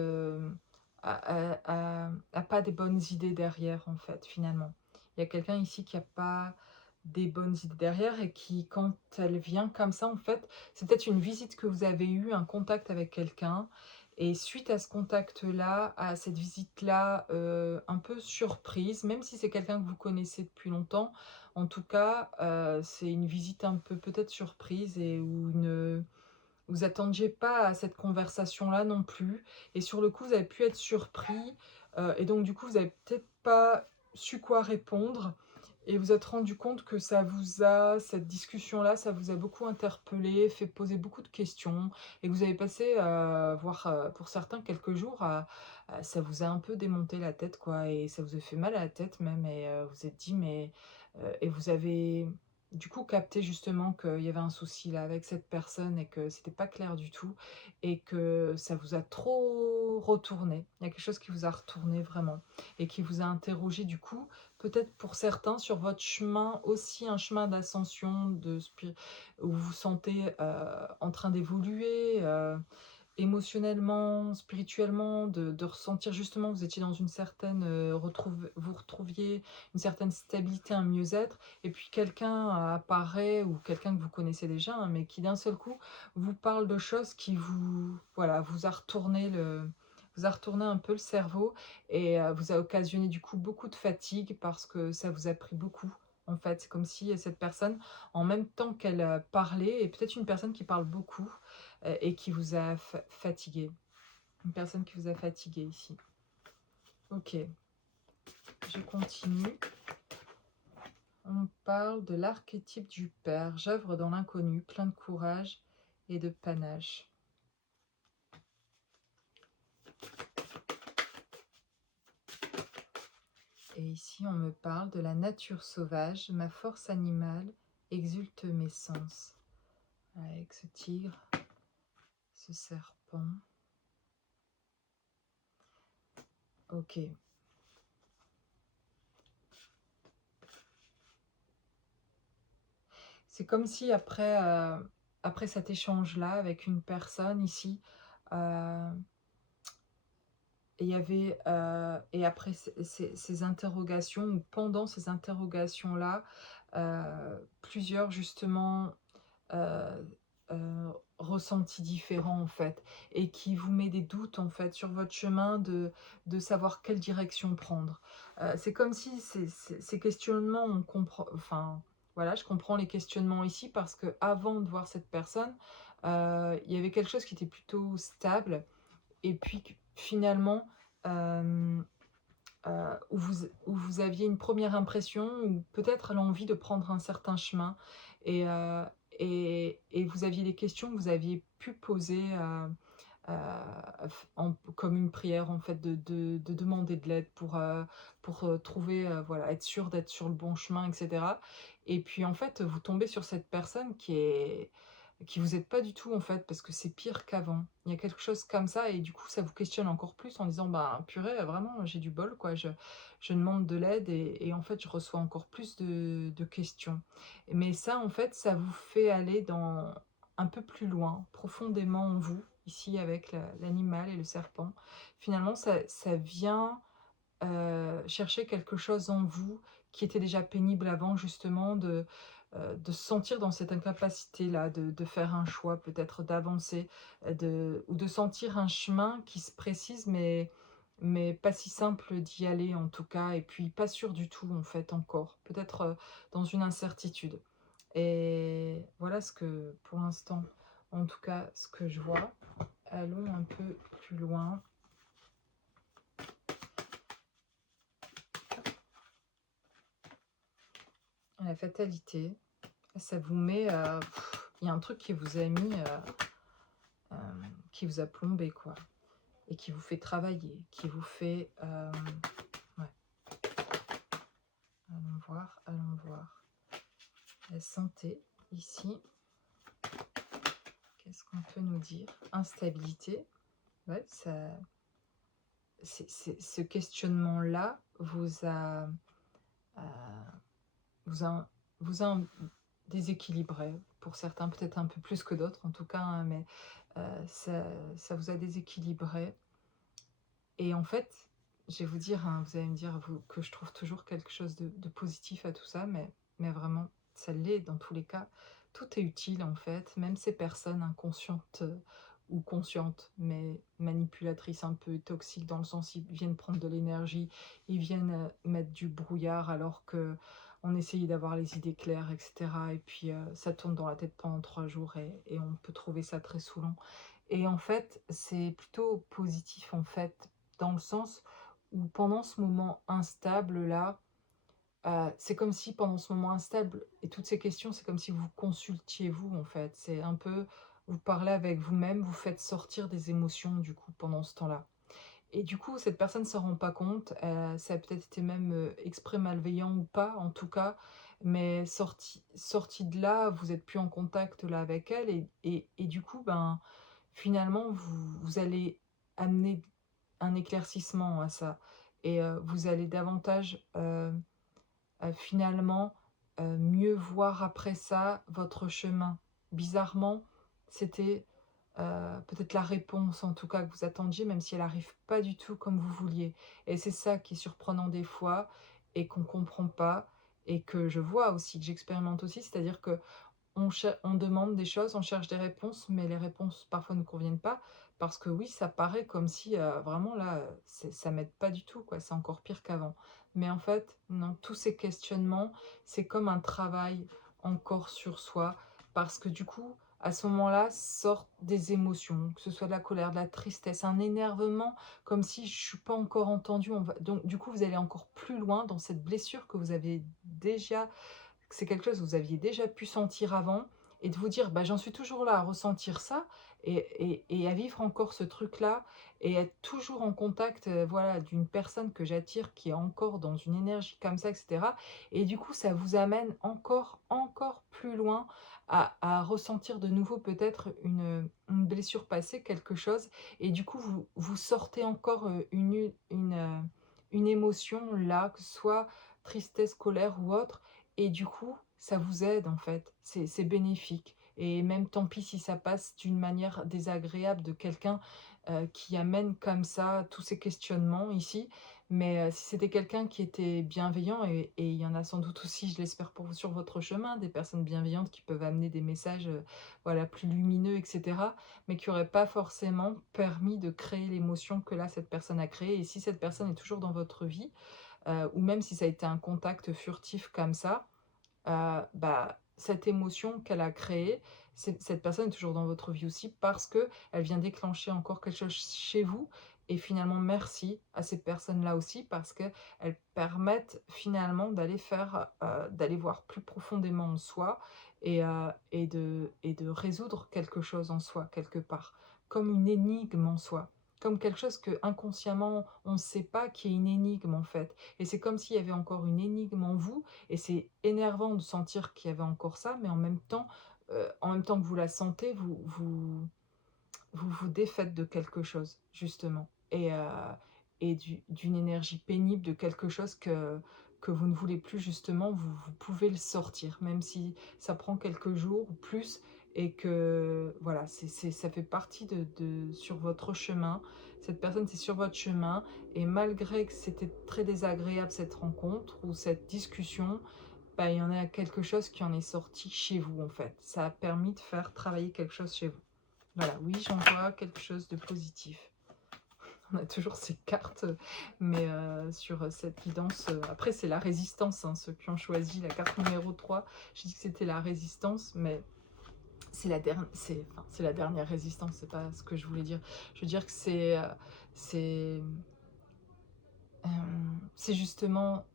a pas des bonnes idées derrière, en fait, finalement. Il y a quelqu'un ici qui a pas des bonnes idées derrière et qui, quand elle vient comme ça, en fait, c'est peut-être une visite que vous avez eue, un contact avec quelqu'un. Et suite à ce contact-là, à cette visite-là, un peu surprise, même si c'est quelqu'un que vous connaissez depuis longtemps, en tout cas, c'est une visite un peu peut-être surprise et où vous attendiez pas à cette conversation-là non plus. Et sur le coup, vous avez pu être surpris. Et donc, du coup, vous avez peut-être pas su quoi répondre. Et vous êtes rendu compte que cette discussion-là, ça vous a beaucoup interpellé, fait poser beaucoup de questions. Et que vous avez passé, voire pour certains, quelques jours, ça vous a un peu démonté la tête, quoi. Et ça vous a fait mal à la tête même. Et vous êtes dit, mais... et vous avez du coup capté justement qu'il y avait un souci là avec cette personne et que c'était pas clair du tout et que ça vous a trop retourné. Il y a quelque chose qui vous a retourné vraiment et qui vous a interrogé du coup, peut-être pour certains sur votre chemin aussi, un chemin d'ascension, où vous vous sentez en train d'évoluer, émotionnellement, spirituellement, de ressentir justement que vous étiez dans une certaine, vous retrouviez une certaine stabilité, un mieux-être et puis quelqu'un apparaît ou quelqu'un que vous connaissez déjà, hein, mais qui d'un seul coup vous parle de choses qui voilà, vous a retourné un peu le cerveau et vous a occasionné du coup beaucoup de fatigue parce que ça vous a pris beaucoup. En fait, c'est comme si cette personne, en même temps qu'elle, parlait et peut-être une personne qui parle beaucoup, et qui vous a fatigué. Une personne qui vous a fatigué ici. Ok, je continue. On parle de l'archétype du père. J'œuvre dans l'inconnu, plein de courage et de panache. Et ici, on me parle de la nature sauvage. Ma force animale exulte mes sens. Avec ce tigre, ce serpent. Ok. C'est comme si après cet échange-là avec une personne ici, euh, et il y avait, et après ces interrogations, ou pendant ces interrogations-là, plusieurs justement euh, ressentis différents en fait, et qui vous met des doutes en fait sur votre chemin de savoir quelle direction prendre. C'est comme si ces questionnements, on comprend, enfin voilà, je comprends les questionnements ici parce que avant de voir cette personne, il y avait quelque chose qui était plutôt stable et puis finalement, euh, où vous aviez une première impression ou peut-être l'envie de prendre un certain chemin et, et vous aviez des questions que vous aviez pu poser comme une prière en fait de demander de l'aide pour trouver, voilà, être sûr d'être sur le bon chemin, etc. Et puis en fait vous tombez sur cette personne qui vous aide pas du tout en fait, parce que c'est pire qu'avant. Il y a quelque chose comme ça et du coup ça vous questionne encore plus en disant bah purée, vraiment j'ai du bol quoi, je demande de l'aide et en fait je reçois encore plus de questions. Mais ça en fait ça vous fait aller dans un peu plus loin, profondément en vous, ici avec l'animal et le serpent. Finalement ça vient chercher quelque chose en vous qui était déjà pénible avant, justement, de se sentir dans cette incapacité-là, de faire un choix, peut-être d'avancer, ou de sentir un chemin qui se précise, mais pas si simple d'y aller en tout cas, et puis pas sûr du tout en fait encore, peut-être dans une incertitude. Et voilà ce que, pour l'instant, en tout cas, ce que je vois. Allons un peu plus loin. La fatalité. Ça vous met... il y a un truc qui vous a mis... euh, qui vous a plombé, quoi. Et qui vous fait travailler, qui vous fait... ouais. Allons voir, allons voir. La santé, ici. Qu'est-ce qu'on peut nous dire? Instabilité. Ouais, ça... ce questionnement-là euh, vous a, vous a déséquilibré. Pour certains, peut-être un peu plus que d'autres, en tout cas, hein, mais ça vous a déséquilibré. Et en fait, je vais vous dire, hein, vous allez me dire que je trouve toujours quelque chose de positif à tout ça, mais vraiment, ça l'est dans tous les cas. Tout est utile en fait, même ces personnes inconscientes ou conscientes, mais manipulatrices un peu toxiques dans le sens ils viennent prendre de l'énergie, ils viennent mettre du brouillard alors que on essayait d'avoir les idées claires, etc. Et puis ça tourne dans la tête pendant 3 jours et on peut trouver ça très saoulant. Et en fait, c'est plutôt positif en fait, dans le sens où pendant ce moment instable là, c'est comme si pendant ce moment instable et toutes ces questions, c'est comme si vous consultiez vous en fait. C'est un peu, vous parlez avec vous-même, vous faites sortir des émotions du coup pendant ce temps-là. Et du coup, cette personne ne s'en rend pas compte, ça a peut-être été même exprès malveillant ou pas, en tout cas, mais sorti de là, vous êtes plus en contact là avec elle et du coup, ben, finalement, vous allez amener un éclaircissement à ça et vous allez davantage, finalement, mieux voir après ça votre chemin. Bizarrement, c'était, peut-être la réponse en tout cas que vous attendiez, même si elle arrive pas du tout comme vous vouliez et c'est ça qui est surprenant des fois et qu'on comprend pas et que je vois aussi, que j'expérimente aussi. C'est-à-dire que on demande des choses, on cherche des réponses, mais les réponses parfois ne conviennent pas parce que oui, ça paraît comme si, vraiment là, ça m'aide pas du tout quoi, c'est encore pire qu'avant. Mais en fait, non, tous ces questionnements, c'est comme un travail encore sur soi parce que du coup, à ce moment-là, sortent des émotions, que ce soit de la colère, de la tristesse, un énervement, comme si je suis pas encore entendue. Donc du coup, vous allez encore plus loin dans cette blessure que vous avez déjà que c'est quelque chose que vous aviez déjà pu sentir avant et de vous dire: «Bah, j'en suis toujours là à ressentir ça et à vivre encore ce truc-là et être toujours en contact, voilà, d'une personne que j'attire qui est encore dans une énergie comme ça» et cetera et du coup, ça vous amène encore plus loin à ressentir de nouveau peut-être une blessure passée, quelque chose et du coup, vous sortez encore, une émotion là, que ce soit tristesse, colère ou autre et du coup, ça vous aide en fait, c'est bénéfique et même tant pis si ça passe d'une manière désagréable de quelqu'un, qui amène comme ça tous ces questionnements ici. Mais, si c'était quelqu'un qui était bienveillant et il y en a sans doute aussi, je l'espère pour vous sur votre chemin, des personnes bienveillantes qui peuvent amener des messages, voilà, plus lumineux et cetera, mais qui auraient pas forcément permis de créer l'émotion que là, cette personne a créée et si cette personne est toujours dans votre vie, ou même si ça a été un contact furtif comme ça, bah, cette émotion qu'elle a créée, cette personne est toujours dans votre vie aussi parce que elle vient déclencher encore quelque chose chez vous et finalement merci à ces personnes-là aussi parce qu'elles permettent finalement d'aller voir plus profondément en soi et de résoudre quelque chose en soi quelque part, comme une énigme en soi, comme quelque chose que inconsciemment on ne sait pas qui est une énigme en fait et c'est comme s'il y avait encore une énigme en vous et c'est énervant de sentir qu'il y avait encore ça, mais en même temps que vous la sentez, vous défaites de quelque chose, justement et d'une énergie pénible, de quelque chose que vous ne voulez plus justement, vous pouvez le sortir, même si ça prend quelques jours ou plus et que voilà, ça fait partie sur votre chemin. Cette personne, c'est sur votre chemin et malgré que c'était très désagréable cette rencontre ou cette discussion, bah, il y en a quelque chose qui en est sorti chez vous, en fait. Ça a permis de faire travailler quelque chose chez vous. Voilà, oui, j'en vois quelque chose de positif. On a toujours ces cartes, mais sur cette guidance, après c'est la résistance, hein, ceux qui ont choisi la carte numéro 3. J'ai dit que c'était la résistance, mais c'est la dernière résistance, c'est pas ce que je voulais dire. Je veux dire que c'est, c'est justement,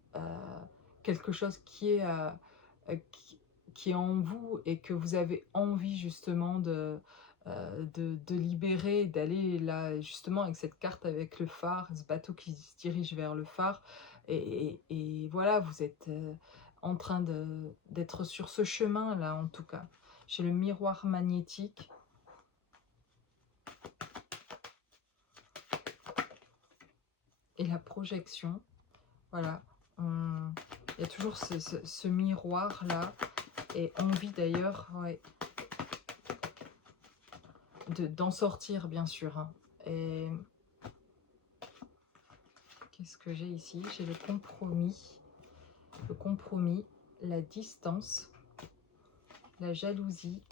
quelque chose qui est en vous et que vous avez envie justement de libérer, d'aller là, justement avec cette carte avec le phare, ce bateau qui se dirige vers le phare et voilà, vous êtes, en train d'être sur ce chemin-là, en tout cas. J'ai le miroir magnétique et la projection. Voilà, il y a toujours ce miroir-là et envie d'ailleurs, ouais, d'en sortir bien sûr, hein. Et qu'est-ce que j'ai ici? J'ai le compromis, la distance, la jalousie,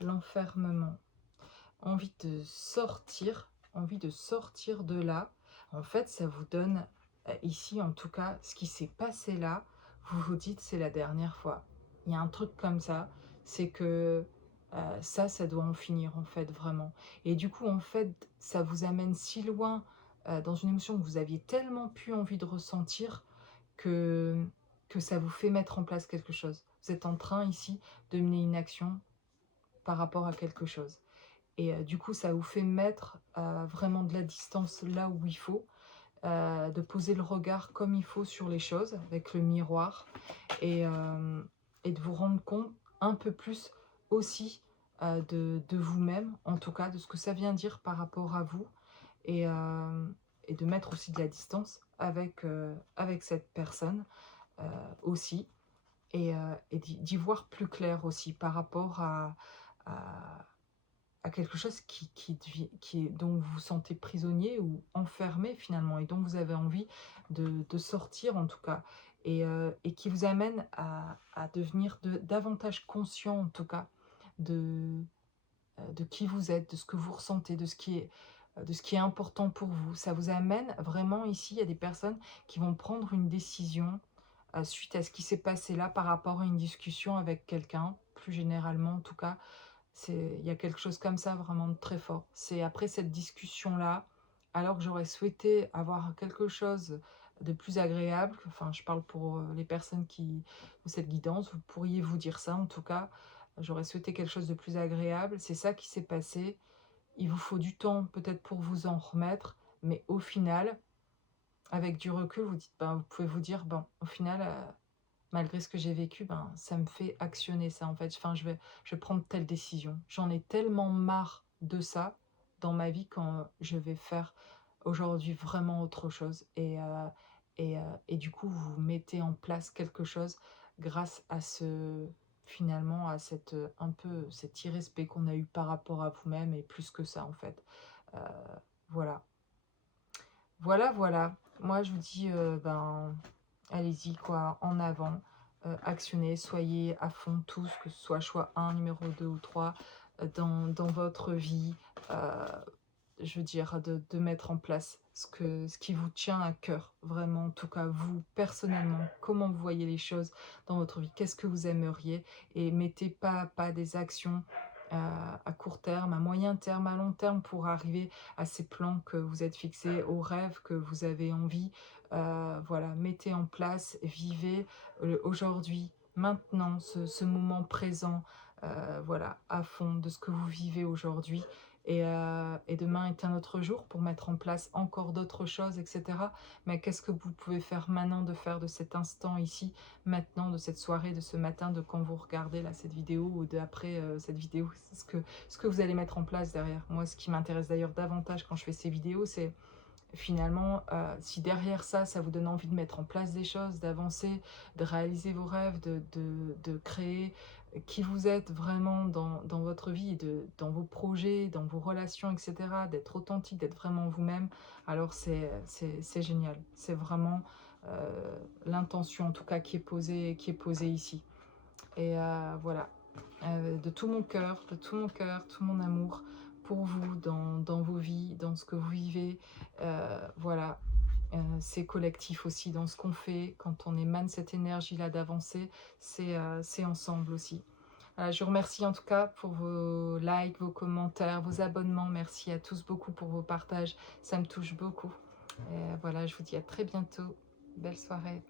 l'enfermement. Envie de sortir de là. En fait, ça vous donne, ici en tout cas, ce qui s'est passé là, vous vous dites: «C'est la dernière fois». Il y a un truc comme ça, c'est que, ça doit en finir en fait, vraiment. Et du coup, en fait, ça vous amène si loin, dans une émotion que vous aviez tellement plus envie de ressentir que ça vous fait mettre en place quelque chose. Vous êtes en train ici de mener une action par rapport à quelque chose. Et du coup, ça vous fait mettre, vraiment de la distance là où il faut. de poser le regard comme il faut sur les choses, avec le miroir, et de vous rendre compte un peu plus aussi de vous-même, en tout cas, de ce que ça vient dire par rapport à vous, et, euh, et de mettre aussi de la distance avec cette personne aussi, et d'y voir plus clair aussi par rapport à, à quelque chose dont vous vous sentez prisonnier ou enfermé finalement, et dont vous avez envie de sortir en tout cas, et qui vous amène à devenir davantage conscient en tout cas de qui vous êtes, de ce que vous ressentez, de ce qui est important pour vous. Ça vous amène vraiment ici, il y a des personnes qui vont prendre une décision suite à ce qui s'est passé là par rapport à une discussion avec quelqu'un, plus généralement en tout cas. Il y a quelque chose comme ça vraiment de très fort. C'est après cette discussion-là, alors que j'aurais souhaité avoir quelque chose de plus agréable, enfin je parle pour les personnes qui ont cette guidance, vous pourriez vous dire ça en tout cas, j'aurais souhaité quelque chose de plus agréable, c'est ça qui s'est passé. Il vous faut du temps peut-être pour vous en remettre, mais au final, avec du recul, vous pouvez vous dire, bon, au final, malgré ce que j'ai vécu, ben, ça me fait actionner ça en fait. Enfin, je vais prendre telle décision. J'en ai tellement marre de ça dans ma vie quand je vais faire aujourd'hui vraiment autre chose. Et du coup, vous mettez en place quelque chose grâce à finalement, à un peu cet irrespect qu'on a eu par rapport à vous-même, et plus que ça en fait. Euh, voilà. Voilà. Moi, je vous dis, allez-y, quoi, en avant, actionnez, soyez à fond tous, que ce soit choix 1, numéro 2 ou 3, dans votre vie, euh, je veux dire, de mettre en place ce qui vous tient à cœur, vraiment, en tout cas, vous, personnellement, comment vous voyez les choses dans votre vie, qu'est-ce que vous aimeriez, et mettez pas à pas des actions à court terme, à moyen terme, à long terme, pour arriver à ces plans que vous êtes fixés, aux rêves que vous avez envie. Voilà, mettez en place, vivez aujourd'hui, maintenant, ce moment présent, voilà, à fond de ce que vous vivez aujourd'hui. Et demain est un autre jour pour mettre en place encore d'autres choses, etc. Mais qu'est-ce que vous pouvez faire maintenant, de faire de cet instant ici, maintenant, de cette soirée, de ce matin, de quand vous regardez là cette vidéo, ou d'après cette vidéo, c'est ce que vous allez mettre en place derrière. Moi, ce qui m'intéresse d'ailleurs davantage quand je fais ces vidéos, c'est finalement, si derrière ça, ça vous donne envie de mettre en place des choses, d'avancer, de réaliser vos rêves, de créer qui vous êtes vraiment dans votre vie, dans vos projets, dans vos relations, etc., d'être authentique, d'être vraiment vous-même, alors c'est génial. C'est vraiment l'intention, en tout cas, qui est posée ici. Et voilà, de tout mon amour pour vous, dans vos vies, dans ce que vous vivez. Voilà, c'est collectif aussi dans ce qu'on fait. Quand on émane cette énergie-là d'avancer, c'est ensemble aussi. Voilà, je vous remercie en tout cas pour vos likes, vos commentaires, vos abonnements. Merci à tous beaucoup pour vos partages. Ça me touche beaucoup. Et voilà, je vous dis à très bientôt. Belle soirée.